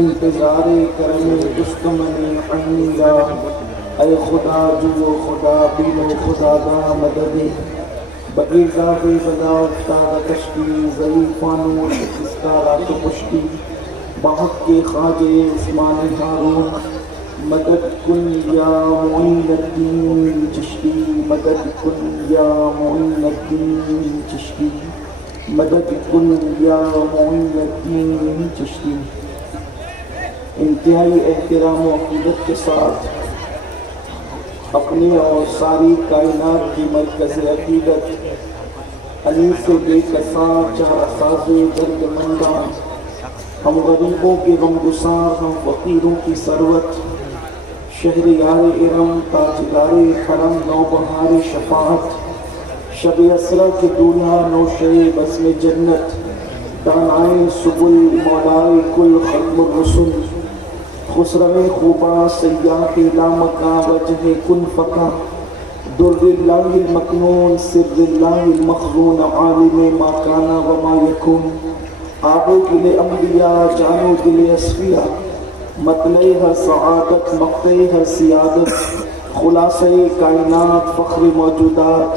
انتظار کرم دشمن عمیرا، اے خدا جو خدا بینو خدا دا مدد بغیرہ بے بلا افتادہ کشتی ضعیفانو شکستارا تو پشتی بحق کے خواجہ عثمان ہارون مدد کن یا معین الدین چشتی، مدد کن یا معین الدین چشتی، مدد کن یا معین الدین چشتی۔ انتہائی احترام و عقیدت کے ساتھ اپنے اور ساری کائنات کی مرکز عقیدت علی سے بے کساں چارہ ساز درد منداں، ہم غریبوں کے غمگسار، ہم فقیروں کی ثروت، شہریار ارم تاجدار حرم نوبہار شفاعت، شب اسرا کے دولہا نوشے بزم جنت، دانائے سبل مولائے کل ختم الرسل، خسرو خوباں سیاح لامکاں وجہ کن فقہ، در اللہ المکنون سر اللہ المخزون، عالم ما کانا وما یکون، آبو دل انبیاء جانو دل اصفیاء، مطلع ہے سعادت مقطع ہے سیادت، خلاصہ کائنات فخر موجودات،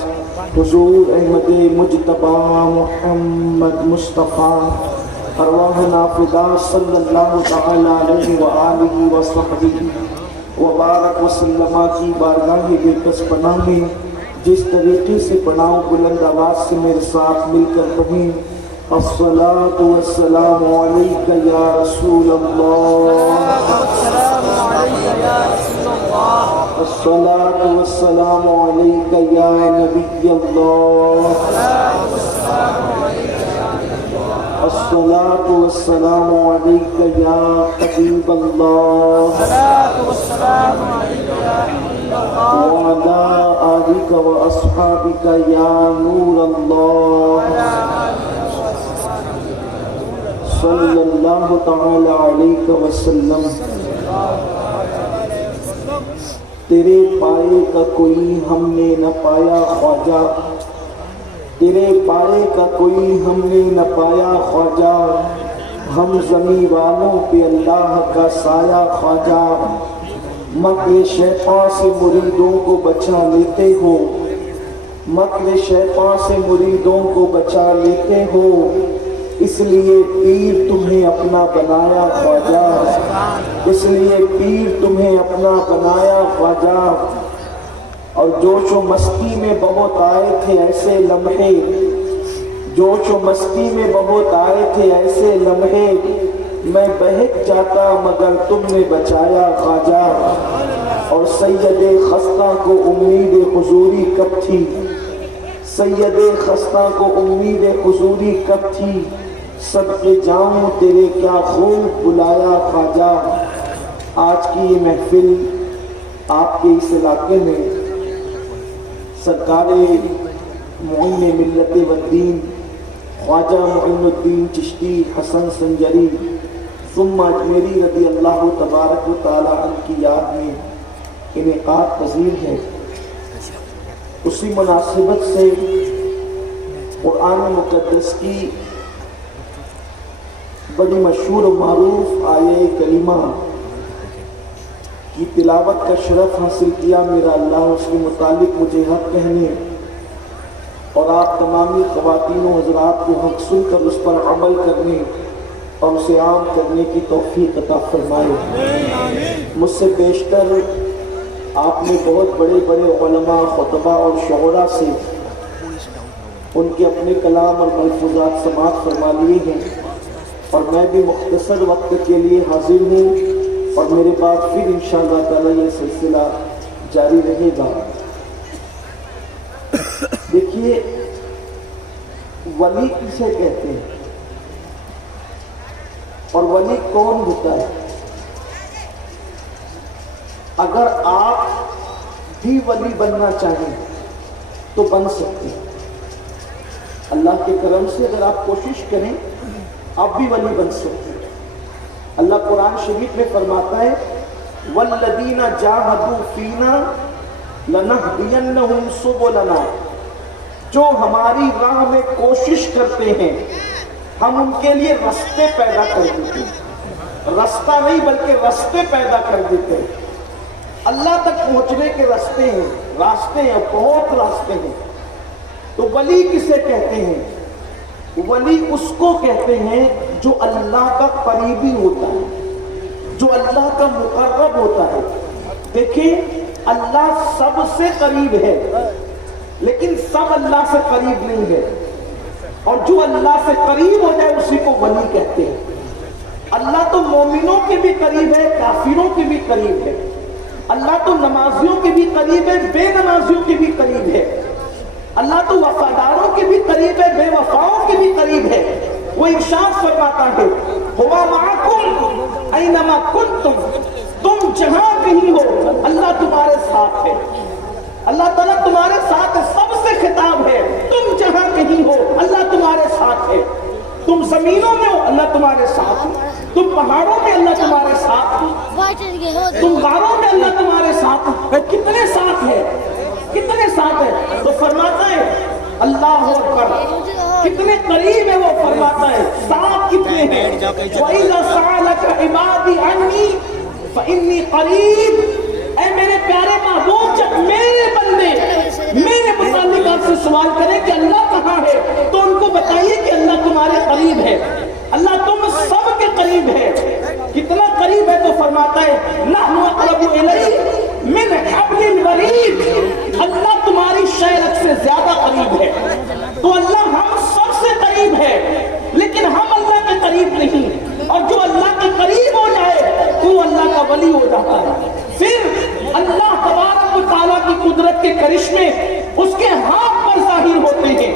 حضور احمد مجتبی محمد مصطفیٰ، ارواح نافدہ صلی اللہ تعالی علیہ وآلہ وصحبہ وبارک وسلم کی بارگاہ بے کس پناہ میں جس طریقے سے پڑھاؤں بلند آواز سے میرے ساتھ مل کر پڑھیں، الصلاة والسلام علیک یا رسول اللہ، الصلاة والسلام علیک یا نبی اللہ، الصلاة والسلام علیک یا حبیب اللہ، وعلی آلک و اصحابک یا نور اللہ، صلی اللہ تعالی علیہ وسلم۔ تیرے پائے کا کوئی ہم نے نہ پایا خواجہ، تیرے پائے کا کوئی ہم نے نہ پایا خواجہ، ہم زمین والوں پہ اللہ کا سایہ خواجہ، مکر شیطان سے مریدوں کو بچا لیتے ہو، مکر شیطان سے مریدوں کو بچا لیتے ہو، اس لیے پیر تمہیں اپنا بنایا خواجہ، اس لیے پیر تمہیں اپنا بنایا خواجہ۔ اور جوش و مستی میں بہت آئے تھے ایسے لمحے، جوش و مستی میں بہت آئے تھے ایسے لمحے، میں بہک جاتا مگر تم نے بچایا خواجہ۔ اور سید خستہ کو امید حضوری کب تھی، سید خستہ کو امید حضوری کب تھی، صدقے جاؤں تیرے کیا خوب بلایا خواجہ۔ آج کی یہ محفل آپ کے اس علاقے میں سرکار معین ملت والدین خواجہ معین الدین چشتی حسن سنجری ثم اجمیری رضی اللہ تبارک و تعالی عنہ کی یاد میں انعقاد پذیر ہے۔ اسی مناسبت سے قرآن مقدس کی بڑی مشہور و معروف آیہ کریمہ کی تلاوت کا شرف حاصل کیا میرا اللہ، اس کے متعلق مجھے حق کہنے اور آپ تمامی خواتین و حضرات کو حق سن کر اس پر عمل کرنے اور اسے عام کرنے کی توفیق عطا فرمائے۔ مجھ سے بیشتر آپ نے بہت بڑے بڑے علماء، خطبہ اور شعراء سے ان کے اپنے کلام اور ملفوظات سماعت فرما لیے ہیں، اور میں بھی مختصر وقت کے لیے حاضر ہوں، اور میرے بعد پھر انشاءاللہ تعالی یہ سلسلہ جاری رہے گا۔ دیکھیے ولی کسے کہتے ہیں اور ولی کون ہوتا ہے؟ اگر آپ بھی ولی بننا چاہیں تو بن سکتے ہیں، اللہ کے کرم سے اگر آپ کوشش کریں آپ بھی ولی بن سکتے ہیں۔ اللہ قرآن شریف میں فرماتا ہے وَالَّذِينَ جَاهَدُوا فِينَا لَنَهْدِيَنَّهُمْ سُبُلَنَا، جو ہماری راہ میں کوشش کرتے ہیں ہم ان کے لیے راستے پیدا کر دیتے ہیں۔ رستہ نہیں بلکہ رستے پیدا کر دیتے ہیں۔ اللہ تک پہنچنے کے راستے ہیں، بہت راستے ہیں۔ تو ولی کسے کہتے ہیں؟ ولی اس کو کہتے ہیں جو اللہ کا قریبی ہوتا ہے، جو اللہ کا مقرب ہوتا ہے۔ دیکھیں، اللہ سب سے قریب ہے لیکن سب اللہ سے قریب نہیں ہے، اور جو اللہ سے قریب ہو جائے اسی کو ولی کہتے ہیں۔ اللہ تو مومنوں کے بھی قریب ہے، کافروں کے بھی قریب ہے۔ اللہ تو نمازیوں کے بھی قریب ہے، بے نمازیوں کے بھی قریب ہے۔ اللہ تو وفاداروں کے بھی قریب ہے، بے وفاؤں کے بھی قریب ہے۔ وہ ارشاد فرماتا ہے ہوا معکم اینما کنتم، تم جہاں کہیں ہو اللہ تمہارے ساتھ ہے۔ اللہ تعالیٰ تمہارے ساتھ سب سے خطاب ہے، تم جہاں کہیں ہو اللہ تمہارے ساتھ ہے۔ تم زمینوں میں ہو اللہ تمہارے ساتھ ہے، تم پہاڑوں میں اللہ تمہارے ساتھ ہے، تم غاروں میں اللہ تمہارے ساتھ ہے۔ کتنے ساتھ ہے، کتنے ساتھ ہے؟ تو فرماتا ہے اللہ اکبر، کتنے قریب ہے وہ فرماتا ہے، ساتھ کتنے ہیں۔ وَإِذَا سَأَلَكَ عِبَادِي عَنِّي فَإِنِّي قَرِيبٌ، اے میرے پیارے محبوب، جب میرے بندے میرے متعلق آپ سے سوال کریں کہ اللہ کہاں ہے تو ان کو بتائیے کہ اللہ تمہارے قریب ہے، اللہ تم سب کے قریب ہے۔ کتنا قریب ہے؟ تو فرماتا ہے نحن اقرب الیہ من حبل الورید، اللہ تمہاری شہرت سے زیادہ قریب ہے۔ تو اللہ ہم سب سے قریب ہے لیکن ہم اللہ کے قریب نہیں، اور جو اللہ کے قریب ہو جائے تو اللہ کا ولی ہو جاتا ہے۔ پھر اللہ تبارک و تعالیٰ کی قدرت کے کرشمے اس کے ہاتھ پر ظاہر ہوتے ہیں۔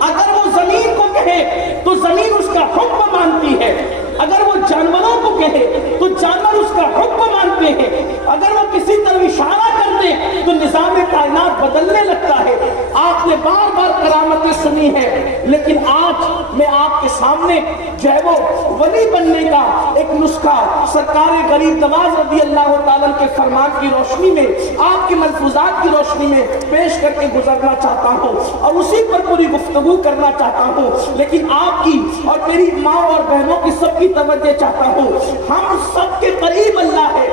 اگر وہ زمین کو کہے تو زمین اس کا حکم مانتی ہے، اگر وہ جانوروں کو کہے تو جانور اس کا حکم مانتے ہیں، اگر وہ کسی طرف اشارہ کر دے تو نظام کائنات بدلنے لگتا ہے۔ آپ نے بار بار کرامتیں سنی ہے، لیکن آج میں آپ کے سامنے جو ہے وہ ولی بننے کا ایک نسخہ سرکار غریب نواز رضی اللہ تعالیٰ کے فرمان کی روشنی میں، آپ کے ملفوظات کی روشنی میں پیش کر کے گزرنا چاہتا ہوں اور اسی پر پوری گفتگو کرنا چاہتا ہوں۔ لیکن آپ کی اور میری ماں اور بہنوں کی سب کی توجہ چاہتا ہوں، ہم سب کے قریب اللہ ہے،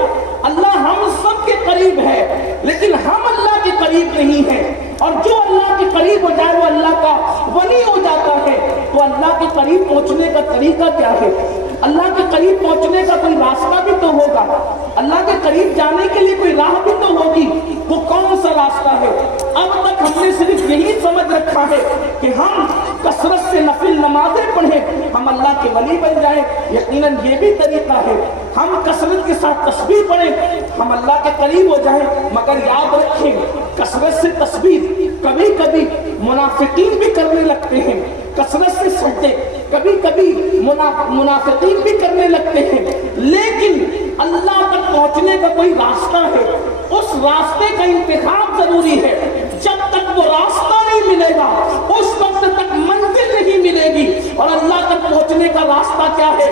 اللہ ہم سب کے قریب ہے لیکن ہم اللہ کے قریب نہیں ہیں، اور جو اللہ کے قریب ہو جائے وہ اللہ کا ولی ہو جاتا ہے۔ تو اللہ کے قریب پہنچنے کا طریقہ کیا ہے؟ اللہ کے قریب پہنچنے کا کوئی راستہ بھی تو ہوگا، اللہ کے قریب جانے کے لیے کوئی راہ بھی تو ہوگی، وہ کون سا راستہ ہے؟ اب تک ہم نے صرف یہی سمجھ رکھا ہے کہ ہم کثرت سے نفل نمازیں پڑھیں ہم اللہ کے ولی بن جائیں، یقیناً یہ بھی طریقہ ہے۔ ہم کثرت کے ساتھ تسبیح پڑھیں ہم اللہ کے قریب ہو جائیں، مگر یاد رکھیں کثرت سے تسبیح کبھی کبھی منافقین بھی کرنے لگتے ہیں، کثرت سے سجدے کبھی کبھی منافقین بھی کرنے لگتے ہیں، لیکن اللہ تک پہنچنے کا کوئی راستہ ہے، اس راستے کا انتخاب ضروری ہے۔ جب تک وہ راستہ نہیں ملے گا اس وقت تک منزل نہیں ملے گی۔ اور اللہ تک پہنچنے کا راستہ کیا ہے؟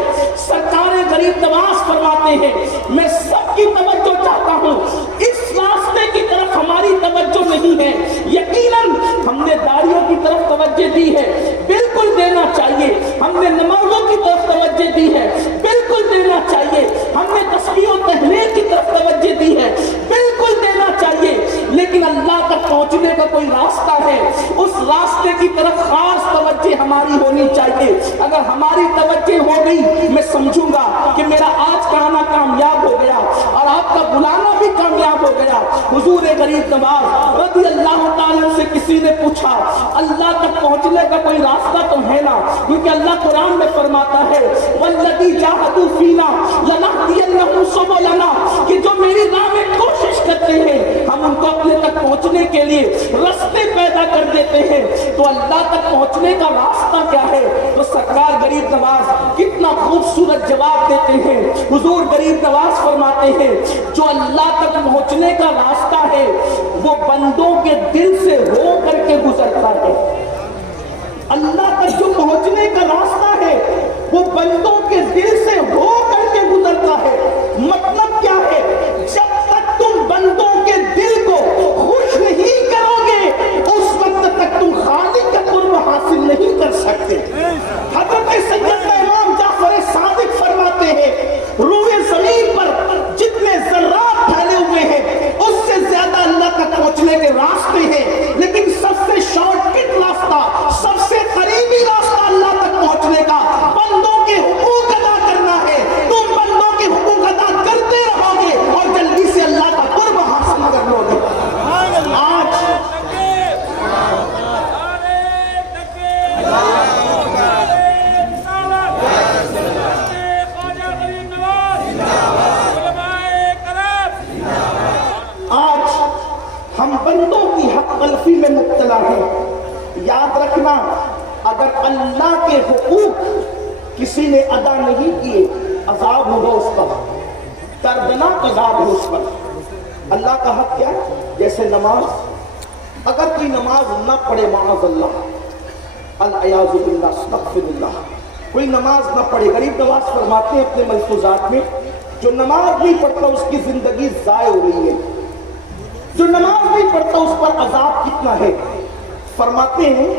سرکار غریب نواز فرماتے ہیں میں سب کی توجہ چاہتا ہوں، اس راستے کی طرف ہماری توجہ نہیں ہے، یقیناً ہم نے داڑیوں کی طرف توجہ دی ہے، بالکل دینا چاہیے، ہم نے نمازوں کی طرف توجہ دی ہے، بالکل دینا چاہیے، ہم نے تسبیح و تحلیل کی طرف توجہ دی ہے، بالکل دینا چاہیے، لیکن اللہ تک پہنچنے کا کوئی راستہ ہے، اس راستے کی طرف خاص توجہ ہماری ہونی چاہیے۔ اگر ہماری توجہ ہو گئی میں سمجھوں گا کہ میرا آج کا آنا کامیاب ہو گیا اور آپ کا بلانا بھی کامیاب ہو گیا۔ حضور غریب نواز رضی اللہ تعالیٰ سے کسی نے پوچھا اللہ تک پہنچنے کا کوئی راستہ تو ہے نا؟ کیونکہ اللہ قرآن میں فرماتا ہے والذی جاہدوا فینا لنہدینہم سبلنا، کہ جو میری راہ میں کوشش کرتے ہیں ہم ان کو اپنے تک پہنچنے کے لیے راستے پیدا کر دیتے ہیں۔ تو اللہ تک پہنچنے کا راستہ کیا ہے؟ تو سرکار غریب نواز کتنا خوبصورت جواب دیتے ہیں۔ حضور غریب نواز فرماتے ہیں جو اللہ تک پہنچنے کا راستہ ہے وہ بندوں کے دل سے ہو کر کے گزرتا ہے۔ اللہ تک جو پہنچنے کا راستہ ہے وہ بندوں کے دل سے ہو کر کے گزرتا ہے۔ مطلب کیا ہے؟ جب تک تم بندوں کے دل کو خوش نہیں کرو گے اس وقت تک تم خالق کا قرب حاصل نہیں کر سکتے۔ حضرت سیدنا امام جعفر صادق فرماتے ہیں والا ہے. یاد رکھنا اگر اللہ کے حقوق کسی نے ادا نہیں کیے عذاب ہوگا اس پر, دردناک عذاب ہو اس پر. اللہ کا حق کیا ہے؟ جیسے نماز, اگر کوئی نماز نہ پڑھے معاذ اللہ, العیاذ باللہ, استغفر اللہ, کوئی نماز نہ پڑھے, غریب نواز فرماتے ہیں اپنے ملفوظات میں, جو نماز نہیں پڑھتا اس کی زندگی ضائع ہو رہی ہے, جو نماز نہیں پڑھتا اس پر عذاب کتنا ہے. فرماتے ہیں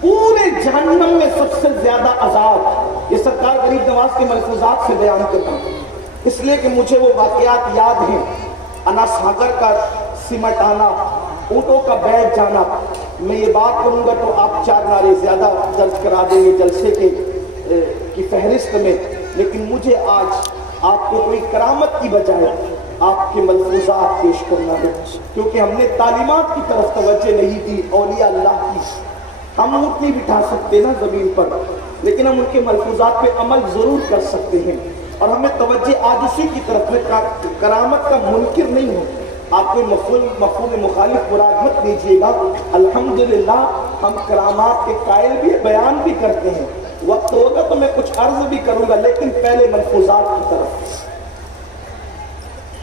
پورے جہنم میں سب سے زیادہ عذاب, یہ سرکار غریب نواز کے ملفوظات سے بیان کرتا ہوں اس لیے کہ مجھے وہ واقعات یاد ہیں. انا ساگر کا سمٹ آنا, اونٹوں کا بیٹھ جانا. میں یہ بات کروں گا تو آپ 4 نعرے زیادہ درج کرا دیں گے جلسے کی فہرست میں, لیکن مجھے آج آپ کو کوئی کرامت کی بجائے آپ کے ملفوظات پیش کرنا ہے, کیونکہ ہم نے تعلیمات کی طرف توجہ نہیں دی اولیاء اللہ کی. ہم اونٹ نہیں بٹھا سکتے نا زمین پر, لیکن ہم ان کے ملفوظات پہ عمل ضرور کر سکتے ہیں, اور ہمیں توجہ آج اسی کی طرف. میں کرامت کا منکر نہیں ہوں, آپ کوئی مفہوم مخالف مراد مت لیجیے گا. الحمدللہ ہم کرامات کے قائل بھی, بیان بھی کرتے ہیں. وقت ہوگا تو میں کچھ عرض بھی کروں گا, لیکن پہلے ملفوظات کی طرف.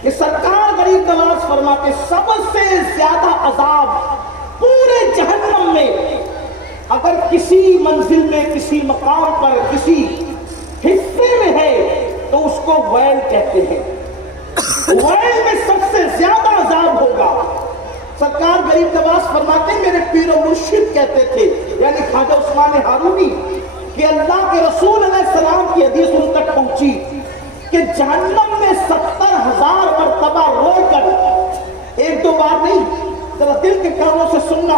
یہ سرکار غریب نواز فرماتے سب سے زیادہ عذاب پورے جہنم میں اگر کسی منزل میں, کسی مقام پر, کسی حصے میں ہے تو اس کو ویل کہتے ہیں. ویل میں سب سے زیادہ عذاب ہوگا. سرکار غریب نواز فرماتے ہیں میرے پیر و مرشد کہتے تھے, یعنی خواجہ عثمان ہارونی, کہ اللہ کے رسول علیہ السلام کی حدیث ان تک پہنچی کہ جہنم میں 70,000 مرتبہ رو کر, 1-2 بار نہیں, ذرا دل کے کانوں سے سننا,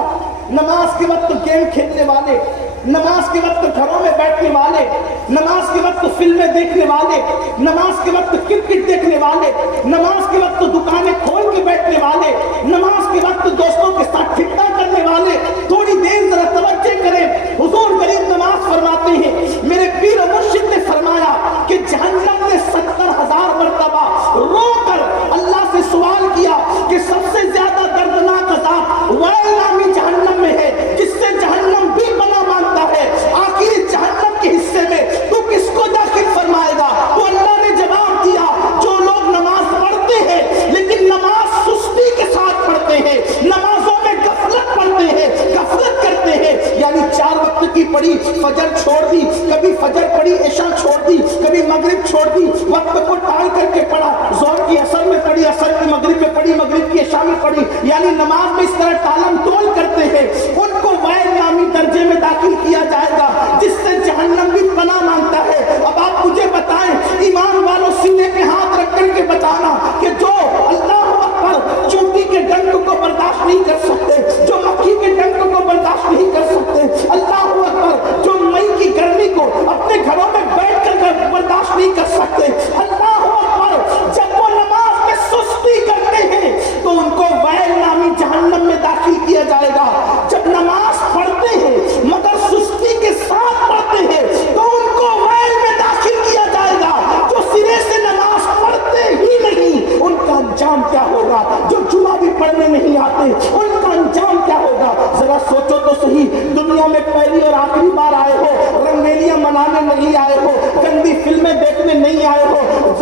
نماز کے وقت گیم کھیلنے والے, نماز کے وقت گھروں میں بیٹھنے والے, نماز کے وقت فلمیں دیکھنے والے, نماز کے وقت کرکٹ دیکھنے والے, نماز کے وقت دکانیں کھول کے بیٹھنے والے, نماز کے وقت دوستوں کے ساتھ ٹھٹا کرنے والے, تھوڑی دیر ذرا توجہ کریں. حضور غریب نواز فرماتے ہیں میرے پیر و مرشد نے فرمایا کہ جہنم نے 70,000 مرتبہ رو کر اللہ سے سوال کیا کہ سب سے زیادہ دردناک عذاب ویل نامی جہنم میں ہے, جس سے جہنم بھی بنا مانتا ہے. آخر جہنم کے حصے میں تو کس کو داخل فرمائے گا؟ تو اللہ نے جواب دیا جو لوگ نماز پڑھتے ہیں لیکن نماز سستی کے ساتھ پڑھتے ہیں, نمازوں میں غفلت پڑھتے ہیں, غفلت کرتے ہیں, یعنی 4 وقت کی پڑھی, فجر چھوڑ دی, کبھی فجر پڑھی عشاء چھوڑ دی, کبھی مغرب چھوڑ دی, وقت کو ٹال کر کے پڑھا, ظہر کی عصر میں پڑھی, عصر کی مغرب میں پڑھی, مغرب کی عشاء میں پڑھی, یعنی نماز میں اس طرح ٹالم ٹول کرتے ہیں, ان کو ویل نامی درجے میں داخل کیا جائے گا جس سے جہنم بھی پناہ مانگتا ہے. اب آپ مجھے بتائیں, ایمان والوں سینے پہ ہاتھ رکھ کر کے بتانا کہ جو اللہ اکبر چونٹی کے ڈنک کو برداشت نہیں کر سکتے, جو مکھی کے ڈنک کو برداشت نہیں کر سکتے, اللہ اکبر جو مئی کی گرمی کو اپنے گھروں میں بیٹھ کر برداشت نہیں کر سکتے, اللہ اکبر جب وہ نماز میں سستی کرتے ہیں تو ان کو ویل نامی جہنم میں داخل کیا جائے گا. جب نماز پڑھتے ہیں مگر سستی کے ساتھ پڑھتے ہیں تو ان کو ویل میں داخل کیا جائے گا. جو سرے سے نماز پڑھتے ہی نہیں ان کا انجام کیا ہوگا؟ جو جمعہ بھی پڑھنے نہیں آتے ان کا انجام کیا ہوگا؟ ذرا سوچو تو صحیح, دنیا میں پہلی اور آخری بار آئے ہو, رنگیلیاں منانے نہیں آئے ہو, گندی فلمیں دیکھنے نہیں آئے ہو,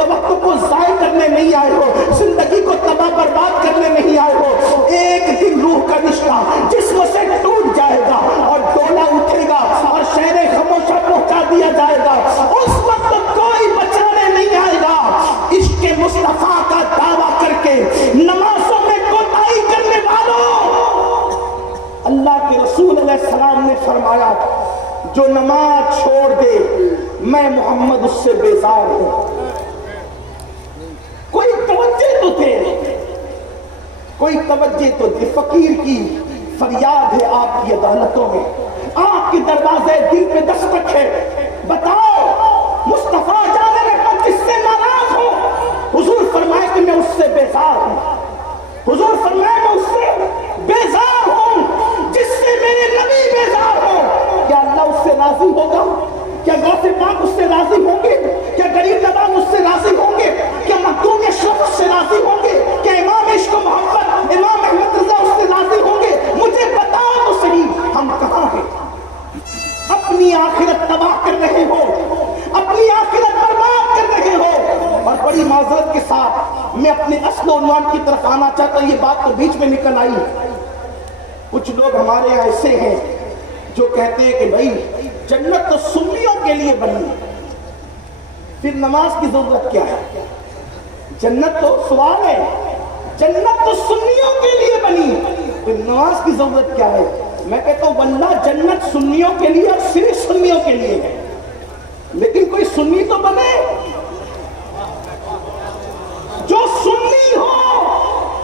وقت کو ضائع کرنے نہیں آئے ہو, زندگی کو تباہ برباد کرنے نہیں آئے ہو. ایک دن روح کا رشتہ جسم سے ٹوٹ جائے گا اور ڈولا اٹھے گا اور شہر خاموشہ پہنچا دیا جائے گا. اس وقت کوئی بچانے نہیں آئے گا. عشق مصطفیٰ کا دعویٰ کر کے نمازوں میں کوتاہی کرنے والوں, اللہ کے رسول علیہ السلام نے فرمایا جو نماز چھوڑ دے میں محمد اس سے بیزار ہوں. کوئی توجہ تو تھے, کوئی توجہ تو تھے. فقیر کی فریاد ہے آپ کی عدالتوں میں, آپ کے دروازے دل پہ دستک ہے. بتاؤ مصطفیٰ جان رحمت کس سے ناراض ہو؟ حضور فرمائے کہ میں اس سے بیزار ہوں. حضور فرمائے میں اس سے بیزار ہوں جس سے میرے نبی بیزار ہوں. کیا اللہ اس سے راضی ہوگا؟ کیا غوث پاک اس سے راضی ہوں گے؟ کیا غریب نواز اس سے راضی ہوں گے؟ کیا مخدوم اشرف اس سے راضی ہوں گے؟ کیا امام عشق و محبت امام احمد رضا اس سے راضی ہوں گے؟ مجھے بتاؤ تو اپنی آخرت تباہ کر رہے ہو، اپنی آخرت برباد کر رہے ہو۔ اور بڑی معذرت کے ساتھ میں اپنے اصل عنوان کی طرف آنا چاہتا ہوں، یہ بات تو بیچ میں نکل آئی۔ کچھ لوگ ہمارے یہاں ایسے ہیں جو کہتے ہیں کہ بھائی جنت تو سنیوں کے لیے بنی، پھر نماز کی ضرورت کیا ہے؟ جنت تو سوال ہے، جنت تو سنیوں کے لیے بنی، پھر نماز کی ضرورت کیا ہے؟ میں کہتا ہوں واللہ جنت سنیوں کے لیے اور صرف سنیوں کے لیے ہے، لیکن کوئی سنی تو بنے جو سنی ہو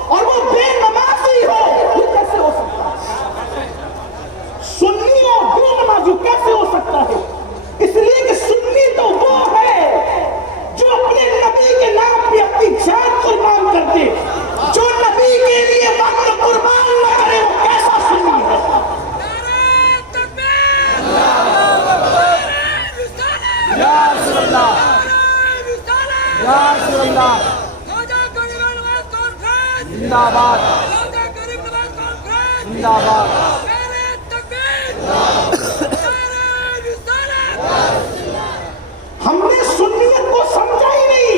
اور وہ بے نمازی ہو۔ یہ کیسے ہو سکتا ہے؟ سنی ہو بے نمازی کیسے ہو سکتا ہے؟ اس لیے کہ سنی تو وہ ہے جو اپنے نبی کے نام پہ اپنی جان قربان کر دے، جو نبی کے لیے وقت قربان نہ کرے، وہ کیسا سنی ہے؟ یا رسول اللہ، یا رسول اللہ، زندہ باد، زندہ باد۔ ہم نے سنیت کو سمجھا ہی نہیں۔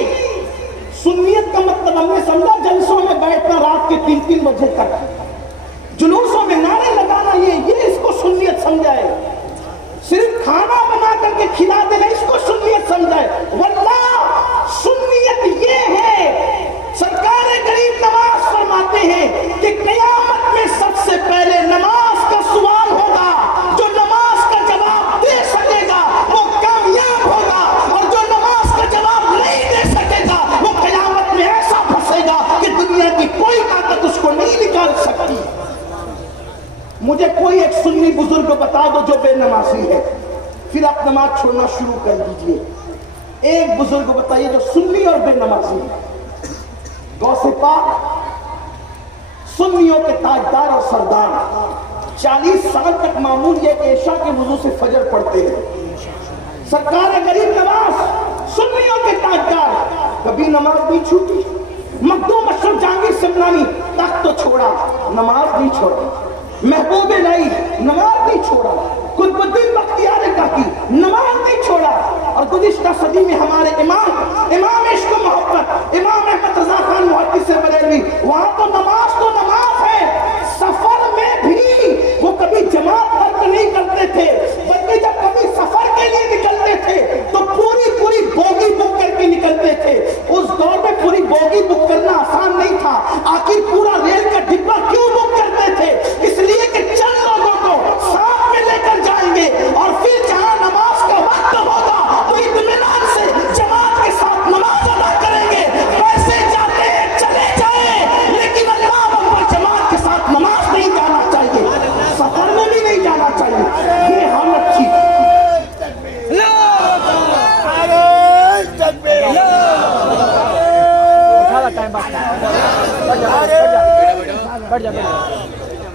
سنیت کا مطلب ہم نے سمجھا جلسوں میں بیٹھنا رات کے 3 بجے تک، جلوسوں میں نعرے لگانا، یہ اس کو سنیت سمجھا ہے۔ صرف کھانا بنا کر کے کھلا دینا اس کو سنیت سمجھا ہے۔ واللہ سنیت یہ ہے، سرکار کریم نماز فرماتے ہیں کہ قیامت میں سب سے پہلے نماز کا سوال ہوگا، جو نماز کا جواب دے سکے گا وہ کامیاب ہوگا، اور جو نماز کا جواب نہیں دے سکے گا وہ قیامت میں ایسا پھنسے گا کہ دنیا کی کوئی طاقت اس کو نہیں نکال سکتی۔ مجھے کوئی ایک سنی بزرگ بتا دو جو بے نمازی ہے، پھر آپ نماز چھوڑنا شروع کر دیجئے۔ ایک بزرگ بتائیے جو سنی اور بے نمازی ہے۔ غوث پاک سنیوں کے تاجدار اور سردار، 40 سال تک معمول یہ کہ عشاء کے وضو سے فجر پڑھتے ہیں۔ سرکار غریب نواز سنیوں کے تاجدار، کبھی نماز نہیں چھوٹی۔ مخدوم اشرف جہانگیر سمنانی تخت تو چھوڑا، نماز نہیں چھوڑا۔ محبوب الہی نماز نہیں چھوڑا۔ قطب الدین بختیار کاکی نماز نہیں چھوڑا۔ اور گزشتہ صدی میں ہمارے امام عشق و محبت امام احمد رضا خان محدث بریلوی، وہاں تو نماز ہے۔ سفر میں بھی وہ کبھی جماعت ترک نہیں کرتے تھے، بلکہ جب کبھی سفر کے لیے نکلتے تھے تو پوری بوگی بک کر کے نکلتے تھے۔ اس دور میں پوری بوگی بک کرنا آسان نہیں تھا، آخر پورا ریل کا ڈبہ کیوں بک کرتے تھے؟ اس لیے کہ چند لوگوں کو ساتھ میں لے کر جائیں گے، اور پھر جہاں نماز کا وقت ہوگا تو اطمینان سے جماعت کے ساتھ نماز ادا کریں گے۔ پیسے جاتے ہیں چلے جائیں، لیکن اللہ اکبر جماعت کے ساتھ نماز نہیں جانا چاہیے، سفر میں بھی نہیں جانا چاہیے۔ یہ حالت تھی۔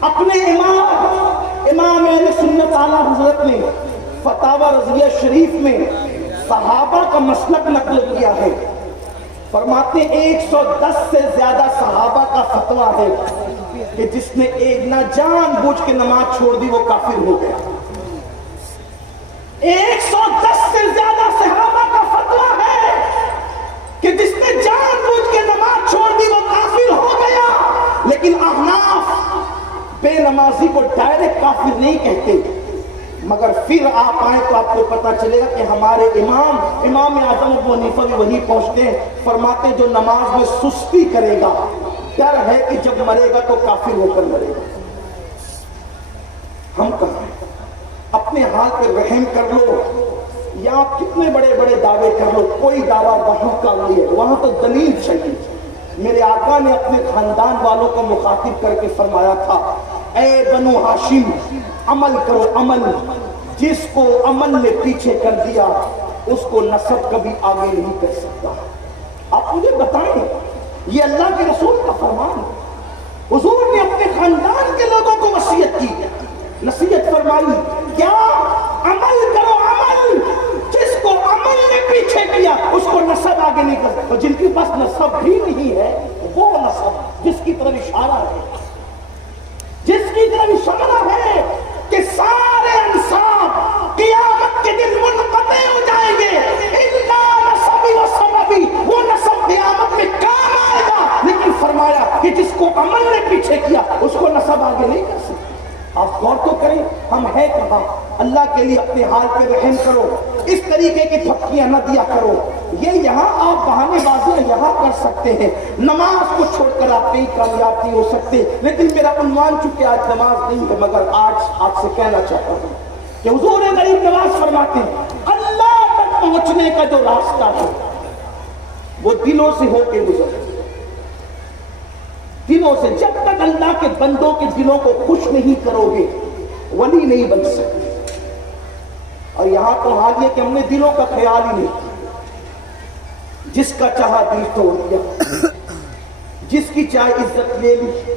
اپنے امام اہل سنت اعلیٰ حضرت نے فتاوی رضویہ شریف میں صحابہ کا مسلک نقل کیا ہے۔ فرماتے 110 سے زیادہ صحابہ کا فتویٰ ہے کہ جس نے ایک نہ جان بوجھ کے نماز چھوڑ دی وہ کافر ہو گیا۔ 110 سے زیادہ صحابہ کا فتویٰ ہے کہ جس نے جان بوجھ کے نماز چھوڑ دی وہ کافر ہو گیا۔ لیکن احناف بے نمازی کو ڈائریکٹ کافر نہیں کہتے، مگر پھر آپ آئیں تو آپ کو پتہ چلے گا کہ ہمارے امام اعظم ابو حنیفہ بھی وہی پہنچتے ہیں۔ فرماتے جو نماز میں سستی کرے گا ڈر ہے کہ جب مرے گا تو کافر ہو کر مرے گا۔ ہم کہاں ہیں؟ اپنے حال پہ رحم کر لو، یا آپ کتنے بڑے بڑے دعوے کر لو، کوئی دعویٰ وہاں کا نہیں ہے، وہاں تو دلیل چاہیے۔ میرے آقا نے اپنے خاندان والوں کو مخاطب کر کے فرمایا تھا، اے بنو ہاشم عمل کرو عمل، جس کو عمل نے پیچھے کر دیا اس کو نسب کبھی آگے نہیں کر سکتا۔ آپ مجھے بتائیں، یہ اللہ کے رسول کا فرمان ہے۔ حضور نے اپنے خاندان کے لوگوں کو وصیت کی، نصیحت فرمائی، کیا عمل کرو عمل، جس کو عمل نے پیچھے کیا اس کو نسب آگے نہیں کر سکتا۔ جن کے پاس نسب بھی نہیں ہے وہ نسب جس کی طرف اشارہ ہے، جس کی طرف اشارہ ہے کہ سارے انساب قیامت اللہ کے لیے اپنے حال پہ رحم کرو، اس طریقے کی پھپتیاں نہ دیا کرو۔ یہ یہاں آپ بہانے بازیاں یہاں کر سکتے ہیں، نماز کو چھوڑ کر آپ کہیں کامیاب نہیں ہو سکتے، لیکن میرا عنوان چونکہ آج نماز نہیں ہے، مگر آج آپ سے کہنا چاہتا ہوں کہ حضور غریب نواز فرماتے ہیں اللہ تک پہنچنے کا جو راستہ ہے وہ دلوں سے ہو کے گزرے، دلوں سے۔ جب تک اللہ کے بندوں کے دلوں کو خوش نہیں کرو گے ولی نہیں بن سکتے۔ اور یہاں تو حال یہ کہ ہم نے دلوں کا خیال ہی نہیں کیا، جس کا چاہا دل توڑ دیا، جس کی چاہے عزت لے لی،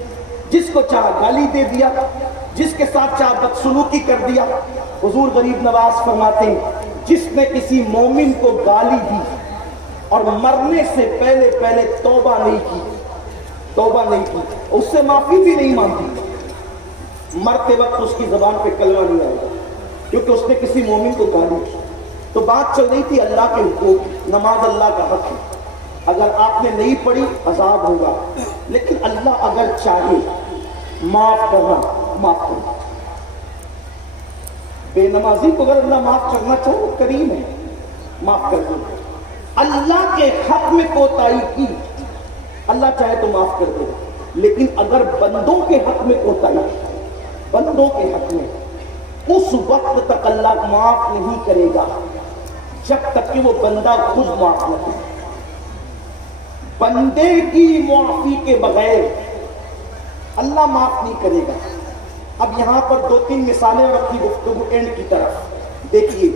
جس کو چاہا گالی دے دیا، جس کے ساتھ چاہا بدسلوکی کر دیا۔ حضور غریب نواز فرماتے ہیں جس نے کسی مومن کو گالی دی اور مرنے سے پہلے پہلے توبہ نہیں کی، توبہ نہیں کی، اس سے معافی بھی نہیں مانگی، مرتے وقت اس کی زبان پہ کلمہ نہیں آئے گا، کیونکہ اس نے کسی مومن کو گالی دی۔ تو بات چل رہی تھی اللہ کے حقوق، نماز اللہ کا حق ہے، اگر آپ نے نہیں پڑھی عذاب ہوگا، لیکن اللہ اگر چاہے معاف کرنا معاف کرنا، بے نمازی کو اگر اللہ معاف کرنا چاہے وہ کریم ہے، معاف کر دے۔ اللہ کے حق میں کوتاہی کی اللہ چاہے تو معاف کر دے، لیکن اگر بندوں کے حق میں کوتاہی، بندوں کے حق میں، اس وقت تک اللہ معاف نہیں کرے گا جب تک کہ وہ بندہ خود معاف نہ کرے۔ بندے کی معافی کے بغیر اللہ معاف نہیں کرے گا۔ اب یہاں پر دو تین مثالیں اور اپنی گفتگو اینڈ کی طرف دیکھیے،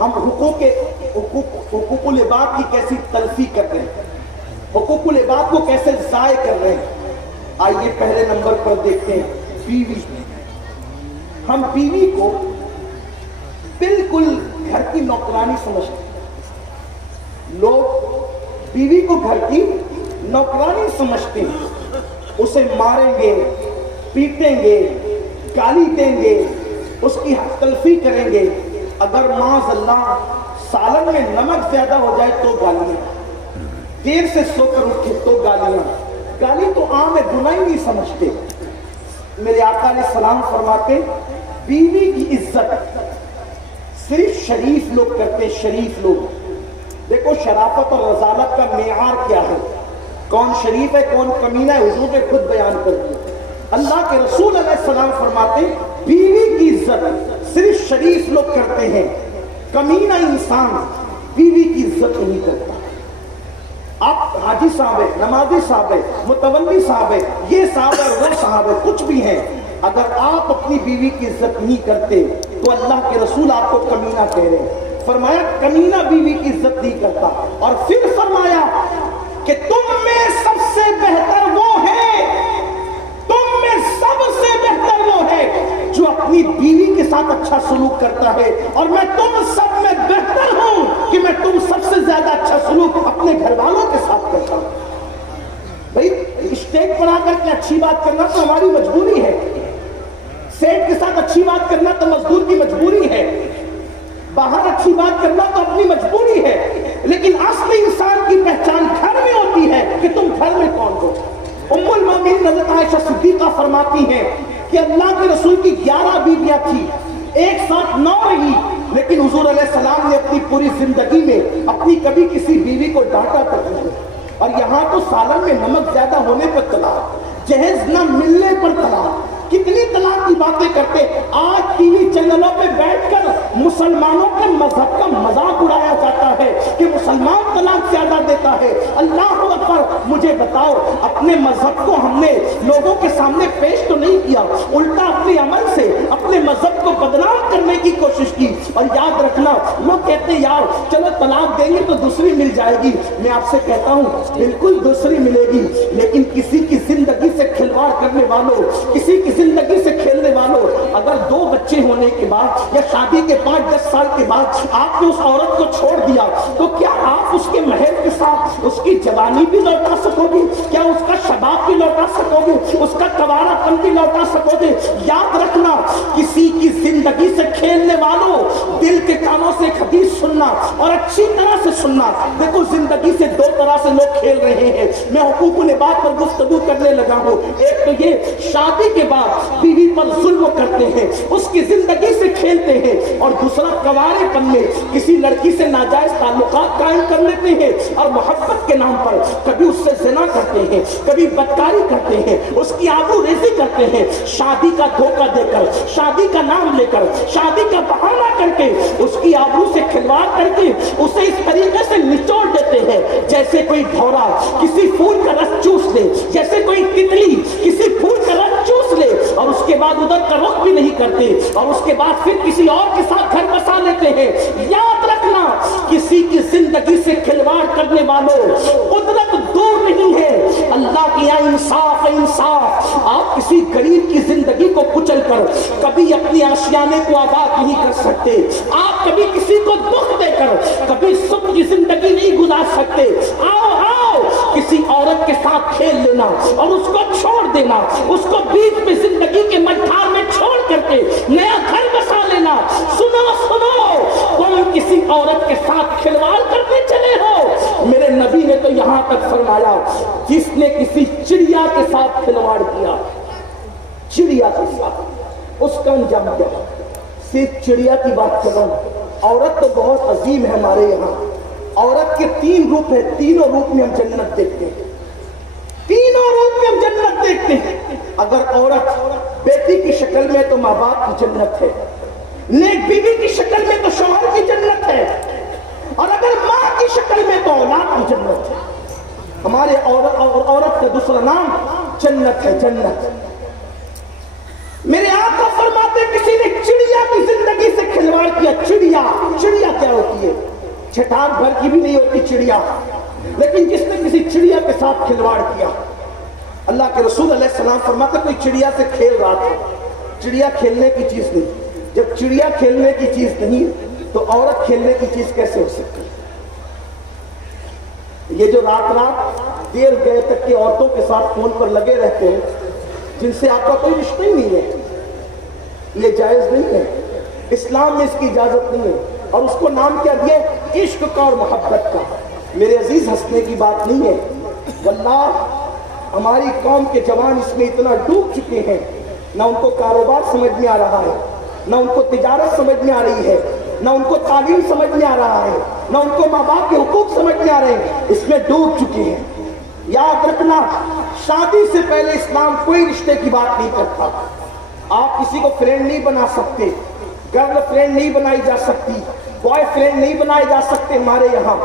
ہم حقوق العباد کی کیسی تلفی کر رہے ہیں، حقوق العباد کو کیسے ضائع کر رہے ہیں۔ آئیے پہلے نمبر پر دیکھتے ہیں بیوی۔ ہم بیوی کو بالکل گھر کی نوکرانی سمجھتے ہیں، لوگ بیوی کو گھر کی نوکرانی سمجھتے ہیں، اسے ماریں گے، پیٹیں گے، گالی دیں گے، اس کی حق تلفی کریں گے، اگر معاذ اللہ سالن میں نمک زیادہ ہو جائے تو گالیاں، دیر سے سو کر اٹھے تو گالیاں، گالی تو عام ہے، گناہ ہی نہیں سمجھتے۔ میرے آقا علیہ السلام فرماتے بیوی کی عزت صرف شریف لوگ کرتے، شریف لوگ۔ دیکھو شرافت اور رذالت کا معیار کیا ہے، کون شریف ہے کون کمینہ ہے، حضور نے خود بیان کر دیا۔ اللہ کے رسول علیہ السلام فرماتے بیوی کی عزت صرف شریف لوگ کرتے ہیں، کمینہ انسان بیوی کی عزت نہیں کرتا۔ آپ حاجی صاحب ہے، نمازی صاحب ہے، متولی صاحب ہے، یہ صاحب ہے وہ صاحب ہے، کچھ بھی ہیں، اگر آپ اپنی بیوی کی عزت نہیں کرتے تو اللہ کے رسول آپ کو کمینہ کہہ رہے ہیں۔ فرمایا کمینہ بیوی کی عزت نہیں کرتا، اور پھر فرمایا کہ تم میں سب سے بہتر وہ ہے، تم میں سب سے بہتر وہ ہے جو اپنی بیوی کے ساتھ اچھا سلوک کرتا ہے، اور میں تم سب میں بہتر ہوں کہ میں تم سب سے زیادہ اچھا سلوک اپنے گھر والوں کے ساتھ کرتا ہوں۔ بھائی اسٹیج پر آ کر کے اچھی بات کرنا تو ہماری مجبوری ہے، سیٹ کے ساتھ اچھی بات کرنا تو مزدور کی مجبوری ہے، باہر اچھی بات کرنا تو اپنی مجبوری ہے، لیکن اصل انسان کی پہچان گھر میں ہوتی ہے کہ تم گھر میں کون ہو۔ ام المومنین حضرت عائشہ صدیقہ فرماتی ہیں کہ اللہ کے رسول کی 11 بیویاں تھی، ایک ساتھ 9 رہی، لیکن حضور علیہ السلام نے اپنی پوری زندگی میں اپنی کبھی کسی بیوی کو ڈانٹا تک نہیں۔ اور یہاں تو سالن میں نمک زیادہ ہونے پر طلاق، جہیز نہ ملنے پر طلاق، کتنی طلاق کی باتیں کرتے۔ آج ٹی وی چینلوں پہ بیٹھ کر مسلمانوں کے مذہب کا مذاق اڑایا جاتا ہے کہ مسلمان طلاق زیادہ دیتا ہے۔ اللہ اکبر، مجھے بتاؤ اپنے مذہب کو ہم نے لوگوں کے سامنے پیش تو نہیں کیا، الٹا اپنے عمل سے اپنے مذہب کو بدنام کرنے کی کوشش کی۔ اور یاد رکھنا، لوگ کہتے ہیں یار چلو طلاق دیں گے تو دوسری مل جائے گی، میں آپ سے کہتا ہوں بالکل دوسری ملے گی، لیکن کسی کی زندگی سے کھلواڑ کرنے والوں، کسی کی زندگی سے کھیلنے والوں، اگر 2 بچے ہونے کے بعد یا شادی کے 5-10 سال کے بعد آپ نے اس عورت کو چھوڑ دیا تو کیا آپ اس کے مہر کے ساتھ اس کی جوانی بھی لوٹا سکو گے؟ کیا اس کا شباب بھی لوٹا سکو گے؟ اس کا کوارا پن بھی لوٹا سکو گے؟ یاد رکھنا، کسی کی زندگی سے کھیلنے والوں، دل کے کانوں سے ایک حدیث سننا اور اچھی طرح سے سننا۔ دیکھو زندگی سے 2 طرح سے لوگ کھیل رہے ہیں، میں حقوق العباد پر گفتگو کرنے لگا ہوں۔ ایک تو یہ شادی کے بعد بیوی پر ظلم کرتے ہیں، اس کی زندگی سے کھیلتے ہیں، اور دوسرا کنوارے پن میں کسی لڑکی سے ناجائز تعلقات قائم کر لیتے ہیں، اور محبت کے نام پر کبھی اس سے زنا کرتے ہیں، کبھی بدکاری کرتے ہیں، اس کی آبرو ریزی کرتے ہیں، شادی کا دھوکہ دے کر، شادی کا نام لے کر، شادی کا بہانہ کر کے اس کی آبرو سے کھلواڑ کر کے اسے اس طریقے سے نچوڑ دیتے ہیں جیسے کوئی بھورا کسی پھول کا رس چوس لے، جیسے کوئی تتلی کسی پھول کا رس چوس لے، اور اس کے بعد ادھر کا رخ بھی نہیں کرتے، اور اس کے بعد پھر کسی اور کے ساتھ گھر بسا لیتے ہیں۔ یاد رکھنا، کسی کی زندگی سے کھلواڑ کرنے والوں قدرت دور نہیں ہے، اللہ کی یہاں انصاف ہے، انصاف۔ آپ کسی غریب کی زندگی کو کچل کر کبھی اپنی آشیانے کو آباد نہیں کر سکتے، آپ کبھی کسی کو دکھ دے کر کبھی سکھ کی زندگی نہیں گزار سکتے۔ آؤ آؤ، کسی عورت کے ساتھ کھیل لینا اور اس کو چھوڑ دینا، اس کو بیچ میں زندگی کے مجھار میں چھوڑ کر کے نیا گھر بسا لینا۔ سنو سنو، تم کسی عورت کے ساتھ کھلواڑ کرنے چلے ہو؟ میرے نبی نے تو یہاں تک فرمایا، جس نے کسی چڑیا کے ساتھ کھلواڑ کیا، چڑیا کے ساتھ، اس کا انجام کیا؟ صرف چڑیا کی بات کروں، عورت تو بہت عظیم ہے ہمارے یہاں۔ عورت کے 3 روپ ہیں، تینوں روپ میں ہم جنت دیکھتے ہیں، تینوں روپ میں ہم جنت دیکھتے ہیں۔ اگر عورت بیٹی کی شکل میں تو ماں باپ کی جنت ہے، نیک بیوی کی شکل میں تو شوہر کی جنت ہے، اور اگر ماں کی شکل میں تو اولاد کی جنت ہے۔ ہمارے عورت کا دوسرا نام جنت ہے، جنت۔ میرے آقا فرماتے کسی نے چڑیا کی زندگی سے کھلواڑ کیا۔ چڑیا، چڑیا کیا ہوتی ہے؟ چھٹان بھر کی بھی نہیں ہوتی چڑیا، لیکن جس نے کسی چڑیا کے ساتھ کھلواڑ کیا، اللہ کے رسول علیہ السلام فرماتے کوئی چڑیا سے کھیل رہا تھا۔ چڑیا کھیلنے کی چیز نہیں، جب چڑیا کھیلنے کی چیز نہیں تو عورت کھیلنے کی چیز کیسے ہو سکتی؟ یہ جو رات دیر گئے تک کی عورتوں کے ساتھ فون پر لگے رہتے ہیں، جن سے آپ کا کوئی رشتہ ہی نہیں ہے، یہ جائز نہیں ہے، اسلام میں اس کی اجازت نہیں ہے، اور اس کو نام کیا دیا؟ عشق کا اور محبت کا۔ میرے عزیز، ہنسنے کی بات نہیں ہے، واللہ ہماری قوم کے جوان اس میں اتنا ڈوب چکے ہیں، نہ ان کو کاروبار سمجھ میں آ رہا ہے، نہ ان کو تجارت سمجھ میں آ رہی ہے، نہ ان کو تعلیم سمجھ میں آ رہا ہے، نہ ان کو ماں باپ کے حقوق سمجھ میں آ رہے ہیں، اس میں ڈوب چکے ہیں۔ یاد رکھنا، شادی سے پہلے اسلام کوئی رشتے کی بات نہیں کرتا۔ آپ کسی کو فرینڈ نہیں بنا سکتے، گرل فرینڈ نہیں بنائی جا سکتی، بوائے فرینڈ نہیں بنائے جا سکتے ہمارے یہاں۔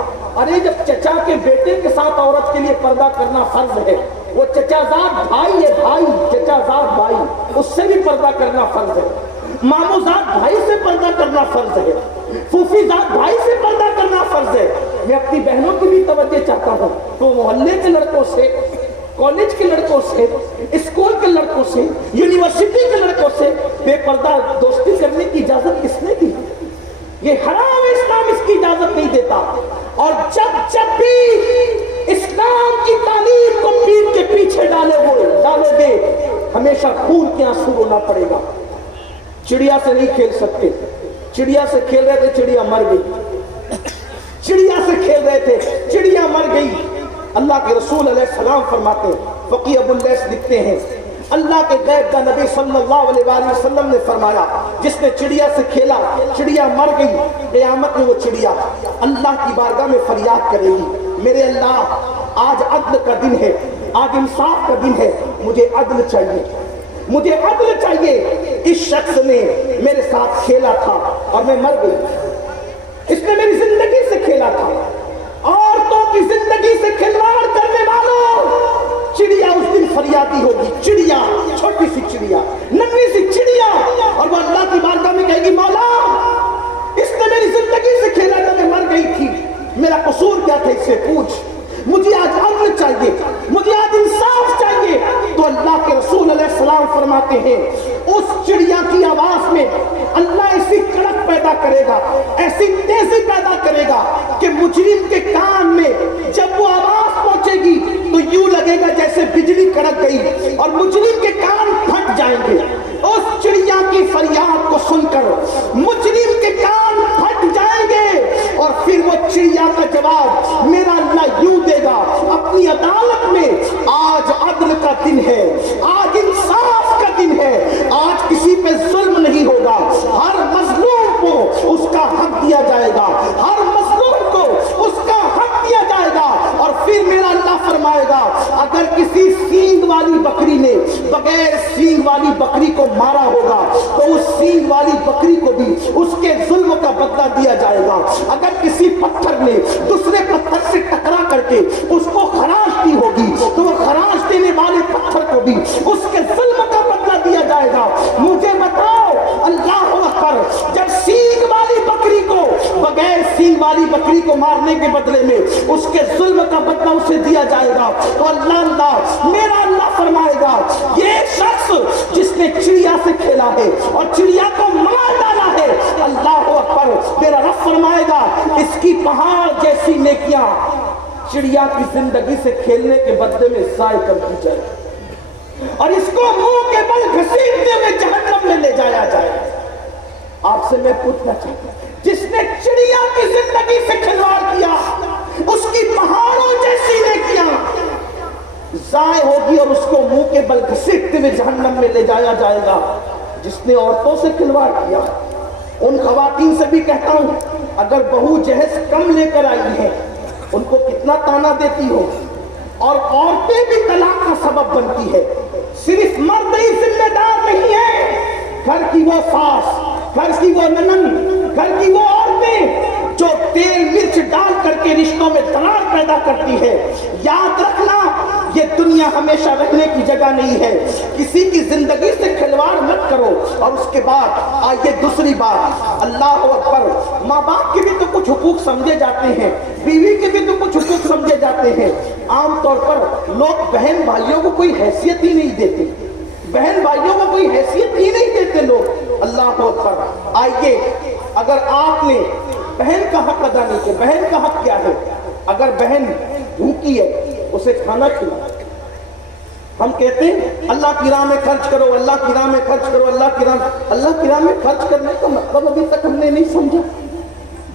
ارے جب چچا کے بیٹے کے ساتھ عورت کے لیے پردہ کرنا فرض ہے، وہ چچا زاد بھائی ہے، بھائی، چچا زاد بھائی، اس سے بھی پردہ کرنا فرض ہے، مامو زاد بھائی سے پردہ کرنا فرض ہے، پھوپھی زاد بھائی سے پردہ کرنا فرض ہے۔ میں اپنی بہنوں کی بھی توجہ چاہتا ہوں، تو محلے کے لڑکوں سے، کالج کے لڑکوں سے، اسکول کے لڑکوں سے، یونیورسٹی کے لڑکوں سے بے پردہ دوستی کرنے کی اجازت کس نے دی؟ یہ حرام ہے، اسلام اس کی اجازت نہیں دیتا۔ اور جب بھی اسلام کی تعلیم کو پیٹ کے پیچھے ڈالو گے، ہمیشہ خون کے آنسو رونا پڑے گا۔ چڑیا سے نہیں کھیل سکتے، چڑیا سے کھیل رہے تھے، چڑیا مر گئی، چڑیا سے کھیل رہے تھے، چڑیا مر گئی۔ اللہ کے رسول علیہ السلام فرماتے ہیں، فقی ابو اللیث لکھتے ہیں، اللہ کے غیب کا نبی صلی اللہ علیہ وآلہ وسلم نے فرمایا، جس نے چڑیا سے کھیلا، چڑیا مر گئی، قیامت میں وہ چڑیا اللہ کی بارگاہ میں فریاد کرے گی، میرے اللہ، آج عدل کا دن ہے، آج انصاف کا دن ہے، مجھے عدل چاہیے، مجھے عدل چاہیے۔ اس شخص نے میرے ساتھ کھیلا تھا اور میں مر گئی، اس نے میری زندگی سے کھیلا تھا۔ عورتوں کی زندگی سے کھلواڑ کرنے والوں، چڑیا اس دن فریادی ہوگی، چڑیا، چھوٹی سی چڑیا، ننھی سی چڑیا، اور وہ اللہ کی بارگاہ میں کہے گی، مولا، اس نے میری زندگی سے کھیلا تھا، میں مر گئی تھی، میرا قصور کیا تھا، اس سے پوچھ، مجھے آج عدل چاہیے، مجھے آج انصاف چاہیے۔ تو اللہ کے رسول علیہ السلام فرماتے ہیں، اس چڑیا کی آواز میں اللہ ایسی کڑک پیدا کرے گا، ایسی تیزی پیدا کرے گا کہ مجرم کے کان میں جب وہ آواز پہنچے گی تو یوں لگے گا جیسے بجلی کڑک گئی، اور مجرم کے کان پھٹ جائیں گے۔ اس چڑیا کی فریاد کو سن کر مجرم کے کان پھٹ جائیں گے، اور پھر وہ چڑیا کا جواب میرا اللہ یوں دے گا اپنی عدالت میں، آج عدل کا دن ہے، آج انصاف کا دن ہے، آج کسی پہ ظلم نہیں ہوگا، ہر مذہب اگر کسی سینگ والی بکری نے بغیر سینگ والی بکری کو مارا ہوگا تو اس سینگ والی بکری کو بھی اس کے ظلم کا بدلہ دیا جائے گا. اگر کسی پتھر نے دوسرے پتھر سے ٹکرا کر کے اس کو خراش دی ہوگی تو وہ خراش دینے والے پتھر کو بھی اس کے ظلم کا بدلہ دیا جائے گا. مجھے بتاؤ اللہ اکبر، جب سینگ والی بکری کو بغیر سینگ والی بکری کو مارنے کے بدلے میں اس کے ظلم کا بدلہ اسے دیا جائے گا تو اللہ میرا اللہ فرمائے گا یہ شخص جس نے چڑیا سے کھیلا ہے اور چڑیا کو مار ڈالا ہے، اللہ اکبر، میرا رب فرمائے گا اس کی پہاڑ جیسی نیکیاں چڑیا کی زندگی سے کھیلنے کے بدلے میں ضائع کر دی جائے اور اس کو منہ کے بل گھسیٹتے ہوئے جہنم میں لے جایا جائے. آپ سے میں پوچھنا چاہتا ہوں، جس نے چڑیا کی زندگی سے کھلواڑ کیا اس کی پہاڑوں جیسی نیکیاں ضائع ہوگی اور اس کو منہ کے بل گھسیٹتے ہوئے جہنم میں لے جایا جائے گا. جس نے عورتوں سے کھلواڑ کیا، ان خواتین سے بھی کہتا ہوں اگر بہو جہیز کم لے کر آئی ہیں ان کو کتنا تانا دیتی ہو، اور عورتیں بھی طلاق کا سبب بنتی ہے. صرف مرد ہی ذمہ دار نہیں ہے، گھر کی وہ ساس، گھر کی وہ ننند، گھر کی وہ عورتیں جو تیل مرچ ڈال کر کے رشتوں میں دراڑ پیدا کرتی ہے. یاد رکھنا یہ دنیا ہمیشہ رہنے کی جگہ نہیں ہے. کسی کی زندگی سے کھلواڑ مت کرو. اور اس کے بعد آئیے دوسری بات، اللہ اکبر، ماں باپ کے بھی تو کچھ حقوق سمجھے جاتے ہیں، بیوی کے بھی تو کچھ حقوق سمجھے جاتے ہیں. عام طور پر لوگ بہن بھائیوں کو کوئی حیثیت ہی نہیں دیتے، بہن بھائیوں کو کوئی حیثیت ہی نہیں دیتے لوگ. اللہ اکبر. آئیے اگر آپ نے بہن کا حق ادا نہیں کیا، بہن کا حق کیا ہے؟ اگر بہن بھوکی ہے اسے کھانا کھلانا. ہم کہتے ہیں اللہ کی راہ میں خرچ کرو، اللہ کی راہ میں خرچ کرو، اللہ کی راہ میں خرچ کرنے کا مطلب ابھی تک ہم نے نہیں سمجھا.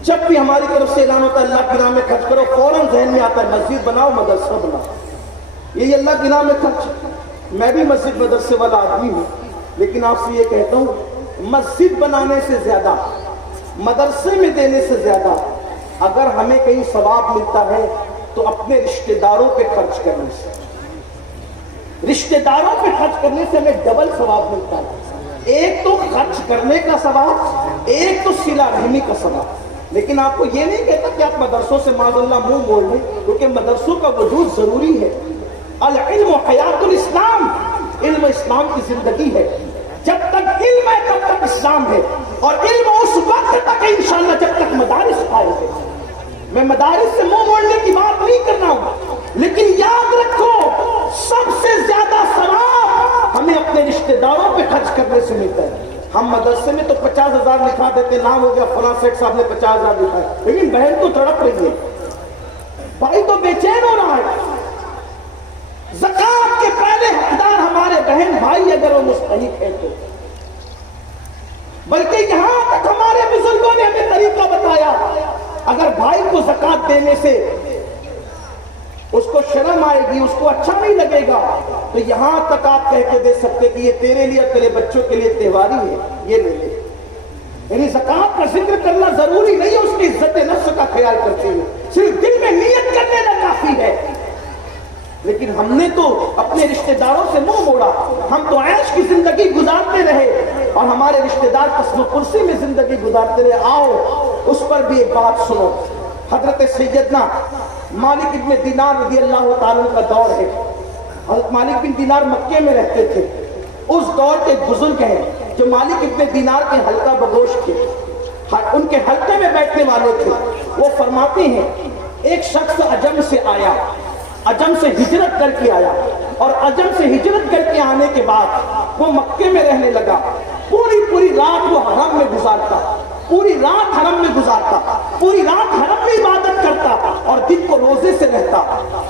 جب بھی ہماری طرف سے اعلان ہوتا ہے اللہ کی راہ میں خرچ کرو، فوراً ذہن میں آتا ہے مسجد بناؤ، مدرسہ بناؤ. یہ اللہ کی راہ میں خرچ. میں بھی مسجد مدرسے والا آدمی ہوں، لیکن آپ سے یہ کہتا ہوں مسجد بنانے سے زیادہ، مدرسے میں دینے سے زیادہ اگر ہمیں کہیں ثواب ملتا ہے تو اپنے رشتہ داروں پہ خرچ کرنے سے، رشتہ داروں پہ خرچ کرنے سے ہمیں ڈبل ثواب ملتا ہے. ایک تو خرچ کرنے کا ثواب، ایک تو صلہ رحمی کا ثواب. لیکن آپ کو یہ نہیں کہتا کہ آپ مدرسوں سے معاذ اللہ منہ موڑ لیں، کیونکہ مدرسوں کا وجود ضروری ہے. العلم حیات الاسلام، علم اسلام کی زندگی ہے. جب تک علم ہے تب تک اسلام ہے، اور علم اس وقت تک ہے انشاءاللہ جب تک مدارس قائم ہے. میں مدارس سے منہ موڑنے کی بات نہیں کر رہا ہوں، لیکن یاد رکھو سب سے زیادہ ثواب ہمیں اپنے رشتہ داروں پہ خرچ کرنے سے ملتا ہے. ہم مدرسے میں تو 50,000 لکھا دیتے، نام ہو گیا فلاں سیٹ صاحب نے 50,000 لکھا ہے، لیکن بہن تو تڑپ رہی ہے، بھائی تو بے چین ہو رہا ہے. زکات کے پہلے حقدار ہمارے بہن بھائی اگر وہ مستحق ہے تو، بلکہ یہاں تک ہمارے بزرگوں نے ہمیں طریقہ بتایا، اگر بھائی کو زکات دینے سے اس کو شرم آئے گی، اس کو اچھا نہیں لگے گا، تو یہاں تک آپ کہہ کے دے سکتے کہ یہ تیرے لیے تیرے بچوں کے لیے تہواری ہے، یہ لے لے. یعنی زکات کا ذکر کرنا ضروری نہیں ہے اس کی عزت نفس کا خیال کرتے ہوئے، صرف دل میں نیت کرنے کا کافی ہے. لیکن ہم نے تو اپنے رشتہ داروں سے منہ موڑا، ہم تو عیش کی زندگی گزارتے رہے اور ہمارے رشتہ دار قسم و کرسی میں زندگی گزارتے رہے. آؤ اس پر بھی ایک بات سنو. حضرت سیدنا مالک ابن دینار رضی اللہ تعالیٰ کا دور ہے. حضرت مالک بن دینار مکے میں رہتے تھے. اس دور کے بزرگ ہیں جو مالک ابن دینار کے حلقہ بگوش تھے، ان کے حلقے میں بیٹھنے والے تھے. وہ فرماتے ہیں ایک شخص عجم سے آیا، عجم سے ہجرت کر کے آیا، اور عجم سے ہجرت کر کے آنے کے بعد وہ مکے میں رہنے لگا. پوری رات وہ حرم میں گزارتا، پوری رات حرم میں گزارتا، پوری رات حرم میں عبادت کرتا اور دن کو روزے سے رہتا.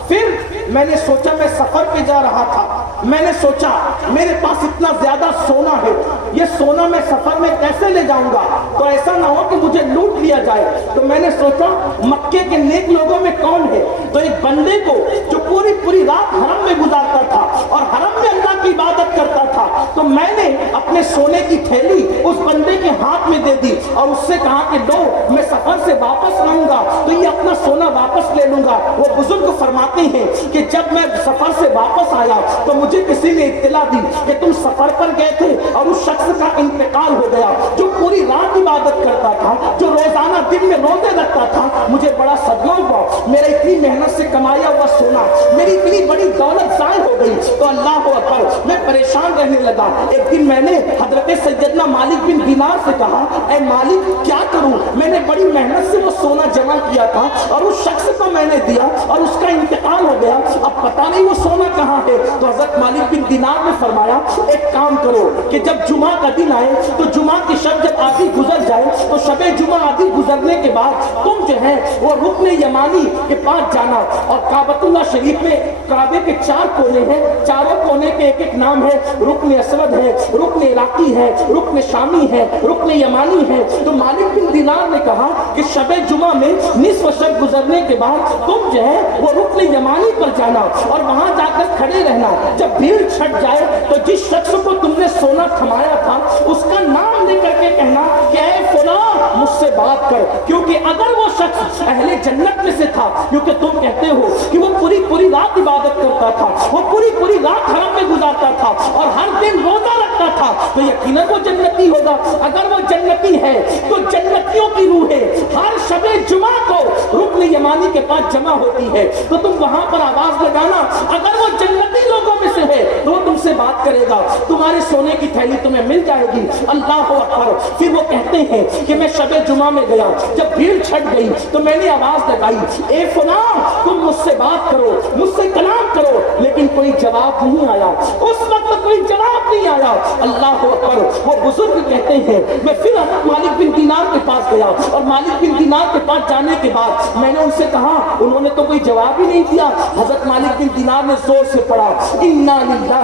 پھر میں نے سوچا، میں سفر پہ جا رہا تھا، میں نے سوچا میرے پاس اتنا زیادہ سونا ہے، یہ سونا میں سفر میں کیسے لے جاؤں گا تو ایسا نہ ہو کہ مجھے لوٹ لیا جائے. تو میں نے سوچا مکے کے نیک لوگوں میں کون ہے تو ایک بندے کو جو پوری رات حرم میں گزارتا تھا اور حرم میں اللہ کی عبادت کرتا تھا، تو میں نے اپنے سونے کی تھیلی اس بندے کے ہاتھ میں دے دی اور اس سے کہا کہ دو، میں سفر سے واپس آؤں گا تو یہ اپنا سونا واپس لے لوں گا۔ وہ بزرگ فرماتے ہیں کہ جب میں سفر سے واپس آیا تو مجھے کسی نے اطلاع دی کہ تم سفر پر گئے تھے اور اس شخص کا انتقال ہو گیا جو پوری رات عبادت کرتا تھا، جو روزانہ دن میں روزے رکھتا تھا۔ مجھے بڑا صدمہ ہوا، میرا اتنی محنت سے کمایا ہوا سونا، میری اتنی بڑی دولت ضائع ہو گئی۔ تو اللہ اکبر، میں پریشان رہنے لگا۔ ایک دن میں نے حضرت سیدنا مالک بن دینار سے کہا، اے مالک کیا کروں، میں نے بڑی محنت سے وہ سونا جمع کیا تھا اور اس شخص کو میں نے دیا اور اس کا انتقال ہو گیا، اب پتہ نہیں وہ سونا کہاں ہے۔ تو حضرت مالک بن دینار نے فرمایا، ایک کام کرو کہ جب جمعہ کا دن آئے تو جمعہ کی شب جب آدھی گزر جائے تو شب جمعہ آدھی گزرنے کے بعد تم جو ہے وہ رکن یمانی کے پاس جانا، اور کعبۃ اللہ شریف میں کعبے کے 4 کونے ہیں، چاروں کونے کے ایک نام ہے، رکن اسود ہے، رکن عراقی ہے، رکن شامی ہے، رکن یمانی ہے۔ تو مالک بن دینار نے کہا کہ شب جمعہ میں نصف شب گزرنے کے بعد تم جو ہے وہ رکن یمانی پر جانا اور وہاں جا کر کھڑے رہنا، جب بھیڑ چھٹ جائے تو جس شخص کو تم نے سونا تھمایا تھا اس کا نام لے کر کے کہنا کہ اے فلاں مجھ سے بات کر، کیونکہ اگر وہ شخص اہل جنت میں سے تھا، کیونکہ تم کہتے ہو کہ وہ پوری رات عبادت کرتا تھا، وہ پوری رات حرم میں گزارتا تھا اور ہر دن روزہ رکھتا تھا، تو یقیناً وہ جنتی ہوگا۔ اگر وہ جنتی ہے تو جنتیوں کی روحیں ہر شب جمعہ کو رکن یمانی کے پاس جمع ہوتی ہے، تو تم وہاں پر آواز لگانا، اگر وہ جنتی لوگوں میں سے ہے تو وہ تم سے بات کرے گا، تمہارے سونے کی تھیلی تمہیں مل جائے گی۔ اللہ اکبر۔ پھر وہ کہتے ہیں کہ میں شب جمعہ میں گیا، جب بھیڑ چھٹ گئی تو میں نے آواز لگائی، اے فلاں تم مجھ سے بات کرو، مجھ سے کلام کرو، لیکن کوئی جواب نہیں آیا، اس وقت کوئی جواب نہیں آیا۔ اللہ اکبر۔ وہ بزرگ کہتے ہیں میں پھر مالک بن دینار کے پاس گیا اور مالک بن دینار کے پاس جانے کے بعد میں نے ان سے کہا، انہوں نے تو کوئی جواب ہی نہیں دیا۔ حضرت مالک بن دینار نے زور سے پڑھا، انا للہ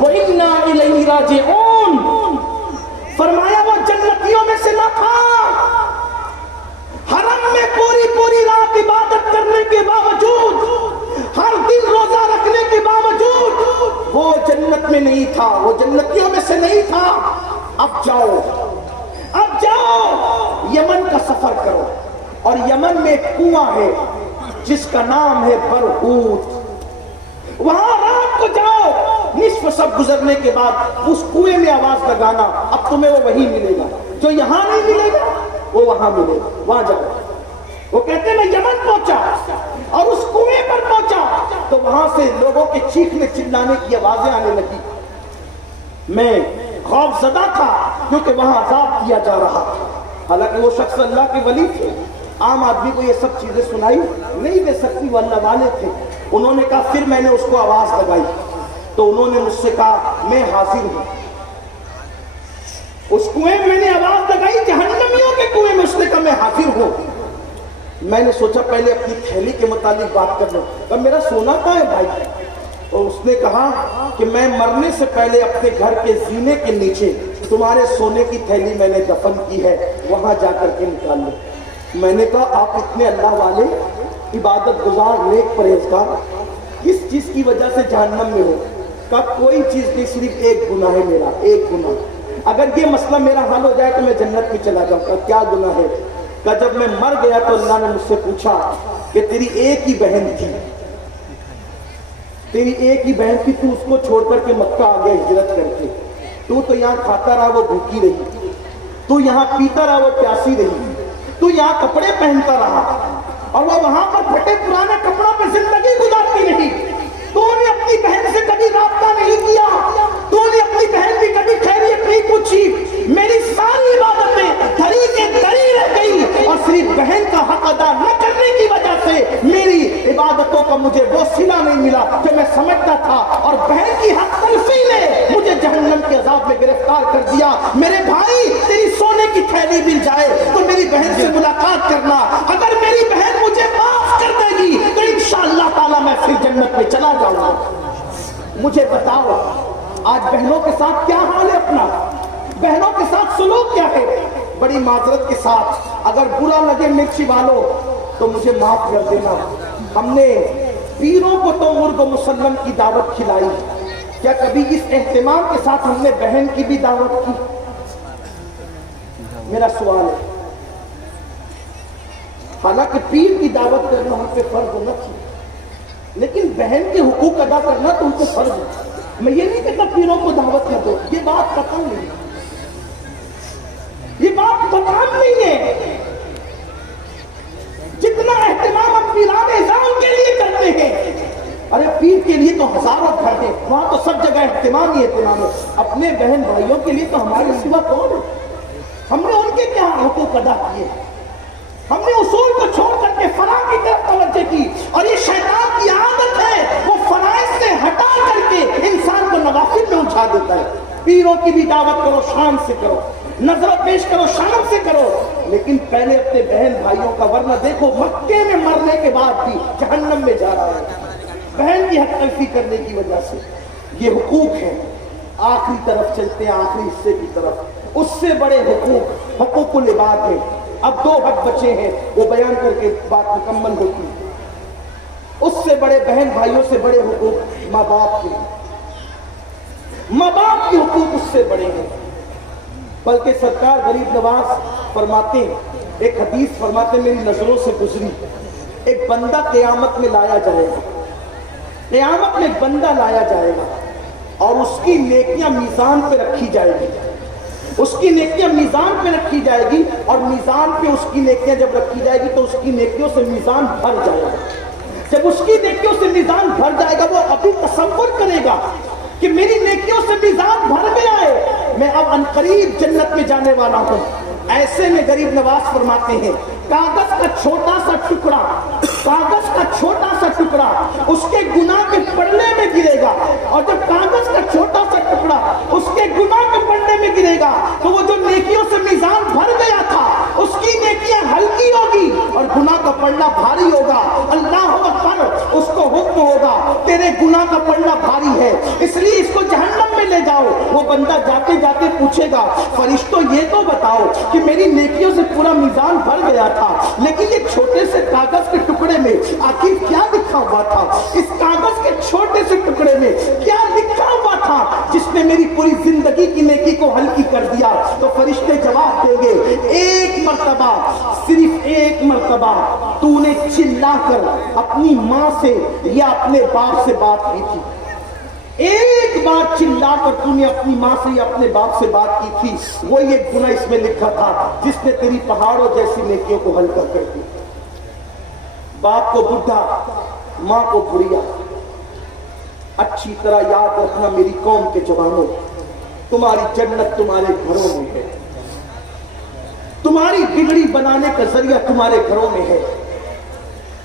و انا الیہ راجعون، فرمایا وہ جنتیوں میں سے نہ تھا، حرم میں پوری رات عبادت کرنے کے باوجود، ہر دن روزہ رکھنے کے باوجود وہ جنت میں نہیں تھا، وہ جنتیوں میں سے نہیں تھا۔ اب جاؤ یمن کا سفر کرو، اور یمن میں ایک کنواں ہے جس کا نام ہے برہوت، وہاں رات کو جاؤ، نصف شب گزرنے کے بعد اس کنویں میں آواز لگانا، اب تمہیں وہ وہی ملے گا جو یہاں نہیں ملے گا، وہ وہاں ملے گا، وہاں جاؤ۔ وہ کہتے ہیں میں یمن پہنچا اور اس کنویں پر پہنچا تو وہاں سے لوگوں کے چیخنے چلانے کی آوازیں آنے لگی۔ میں خوف زدہ تھا کیونکہ وہاں عذاب کیا جا رہا تھا، حالانکہ وہ شخص اللہ کے ولی تھے، عام آدمی کو یہ سب چیزیں سنائی نہیں دے سکتی، وہ اللہ والے تھے۔ انہوں نے کہا، پھر میں نے اس کو آواز لگائی تو انہوں نے مجھ سے کہا میں حاضر ہوں۔ اس کنویں میں نے آواز لگائی، جہنمیوں کے کنویں میں، اس نے کہا میں حاضر ہوں۔ میں نے سوچا پہلے اپنی تھیلی کے متعلق بات کر لوں، کہا میرا سونا کہاں ہے بھائی؟ اور اس نے کہا کہ میں مرنے سے پہلے اپنے گھر کے زینے کے نیچے تمہارے سونے کی تھیلی میں نے دفن کی ہے، وہاں جا کر کے نکال لو۔ میں نے کہا آپ اتنے اللہ والے، عبادت گزار، نیک پرہیزگار، کس چیز کی وجہ سے جہنم میں ہو؟ کہا کوئی چیز نہیں، صرف ایک گناہ ہے میرا، ایک گناہ، اگر یہ مسئلہ میرا حل ہو جائے تو میں جنت میں چلا جاؤں گا۔ کیا گناہ ہے؟ کہ جب میں مر گیا تو اللہ نے مجھ سے پوچھا کہ تیری ایک ہی بہن تھی، تیری ایک ہی بہن تھی، تو اس کو چھوڑ کر کے مکہ آ گیا ہجرت کر کے، تو یہاں کھاتا رہا وہ بھوکی رہی، تو یہاں پیتا رہا وہ پیاسی رہی، تو یہاں کپڑے پہنتا رہا اور وہ وہاں پر پھٹے پرانے کپڑوں پہ زندگی گزارتی رہی، تو نے اپنی بہن سے کبھی رابطہ نہیں کیا، تو نے اپنی بہن کی کبھی خیریت نہیں پوچھی، میری ساری عبادتیں دھری کے دھری رہ گئی، اور صرف بہن کا حق ادا نہ کرنے کی وجہ سے میری عبادتوں کا مجھے وہ صلہ نہیں ملا جو میں سمجھتا تھا، اور بہن کی حق تلفی نے مجھے جہنم کے عذاب میں گرفتار کر دیا۔ میرے بھائی، تیری سونے کی تھیلی مل جائے تو میری بہن سے ملاقات کرنا، اگر میری بہن مجھے معاف کر دے گی تو انشاءاللہ تعالیٰ میں پھر جنت میں چلا جاؤں گا۔ مجھے بتاؤ آج بہنوں کے ساتھ کیا حال ہے اپنا، بہنوں کے ساتھ سلوک کیا ہے؟ بڑی معذرت کے ساتھ اگر برا لگے مرچی والوں تو مجھے معاف کر دینا، ہم نے پیروں کو تو مرغ مسلم کی دعوت کھلائی، کیا کبھی اس اہتمام کے ساتھ ہم نے بہن کی بھی دعوت کی؟ میرا سوال ہے۔ حالانکہ پیر کی دعوت کرنا ہم پہ فرض نہ تھی، لیکن بہن کے حقوق ادا کرنا تو ان کو فرض ہے۔ میں یہ نہیں کہتا پیروں کو دعوت نہ دو، یہ بات قطعا نہیں ہے، یہ بات قطعا نہیں ہے۔ جتنا اہتمام ہم پیران اعظام کے لیے کرتے ہیں، ارے پیر کے لیے تو ہزاروں گھر ہیں، وہاں تو سب جگہ اہتمام ہی اہتمام ہے، اپنے بہن بھائیوں کے لیے تو ہمارے سوا کون ہے؟ ہم نے ان کے کیا حقوق ادا کیے؟ ہم نے اصول کو چھوڑ کر کے فلاح کی طرف توجہ کی، اور یہ شیطان کی عادت ہے، وہ فرائض سے ہٹا کر کے انسان کو نوافل میں اٹھا دیتا ہے۔ پیروں کی بھی دعوت کرو، شان سے کرو، نظر و پیش کرو، شان سے کرو، لیکن پہلے اپنے بہن بھائیوں کا، ورنہ دیکھو مکے میں مرنے کے بعد بھی جہنم میں جا رہا ہے بہن کی حق تلفی کرنے کی وجہ سے۔ یہ حقوق ہیں۔ آخری طرف چلتے ہیں، آخری حصے کی طرف۔ اس سے بڑے حقوق حقوق العباد ہیں۔ اب 2 حق بچے ہیں، وہ بیان کر کے بات مکمل ہوتی ہے۔ اس سے بڑے، بہن بھائیوں سے بڑے حقوق ماں باپ کے، ماں باپ کے حقوق اس سے بڑے ہیں۔ بلکہ سرکار غریب نواز فرماتے ہیں، ایک حدیث فرماتے ہیں، میری نظروں سے گزری، ایک بندہ قیامت میں لایا جائے گا، قیامت میں ایک بندہ لایا جائے گا، اور اس کی نیکیاں میزان پہ رکھی جائے گی، اس کی نیکیاں میزان پہ رکھی جائے گی، اور میزان پہ اس کی نیکیاں جب رکھی جائے گی تو اس کی نیکیوں سے میزان بھر جائے گا۔ جب اس کی نیکیوں سے میزان بھر جائے گا، وہ ابھی تصور کرے گا کہ میری نیکیوں سے میزان بھر گیا ہے، میں اب عنقریب جنت میں جانے والا ہوں۔ ایسے میں غریب نواز فرماتے ہیں، کاغذ کا چھوٹا سا ٹکڑا، کاغذ کا چھوٹا سا ٹکڑا اس کے گناہ کے پڑنے میں گرے گا، اور جب کاغذ کا چھوٹا سا ٹکڑا اس کے گناہ کے پڑنے میں گرے گا تو وہ جو نیکیوں سے میزان بھر گیا تھا اس کی نیکیاں ہلکی ہوگی اور گناہ کا پڑنا بھاری ہوگا۔ اللہ اکبر، اس کو حکم ہوگا تیرے گناہ کا پڑنا بھاری ہے، اس لیے اس کو جہنم میں لے جاؤ۔ وہ بندہ جاتے جاتے پوچھے گا، فرشتوں یہ تو بتاؤ کہ میری نیکیوں سے پورا میزان بھر گیا تھا، لیکن یہ چھوٹے سے کاغذ کے ٹکڑے میں آخر کیا لکھا ہوا تھا؟ اس کاغذ کے چھوٹے سے ٹکڑے میں کیا لکھا ہوا تھا جس نے میری پوری زندگی کی نیکی کو ہلکی کر دیا؟ تو فرشتے جواب دیں گے، ایک مرتبہ، صرف ایک مرتبہ تو نے چلا کر اپنی ماں سے یا اپنے باپ سے بات کی تھی، ایک بار چلا کر تو نے اپنی ماں سے یا اپنے باپ سے بات کی تھی، وہ یہ گناہ اس میں لکھا تھا جس نے تیری پہاڑوں جیسی نیکیوں کو ہلکا کر دی۔ باپ کو بڈھا، ماں کو بڑھیا۔ اچھی طرح یاد رکھنا میری قوم کے جوانوں، تمہاری جنت تمہارے گھروں میں ہے، تمہاری بگڑی بنانے کا ذریعہ تمہارے گھروں میں ہے۔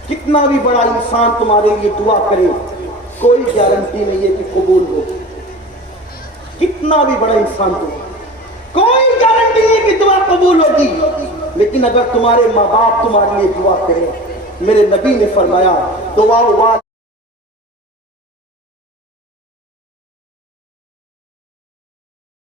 کتنا بھی بڑا انسان تمہارے لیے دعا کرے، کوئی گارنٹی نہیں ہے کہ قبول ہو۔ کتنا بھی بڑا انسان ہو، کوئی گارنٹی نہیں ہے کہ دعا قبول ہوگی، لیکن اگر تمہارے ماں باپ تمہارے لیے دعا کرے، میرے نبی نے فرمایا دعا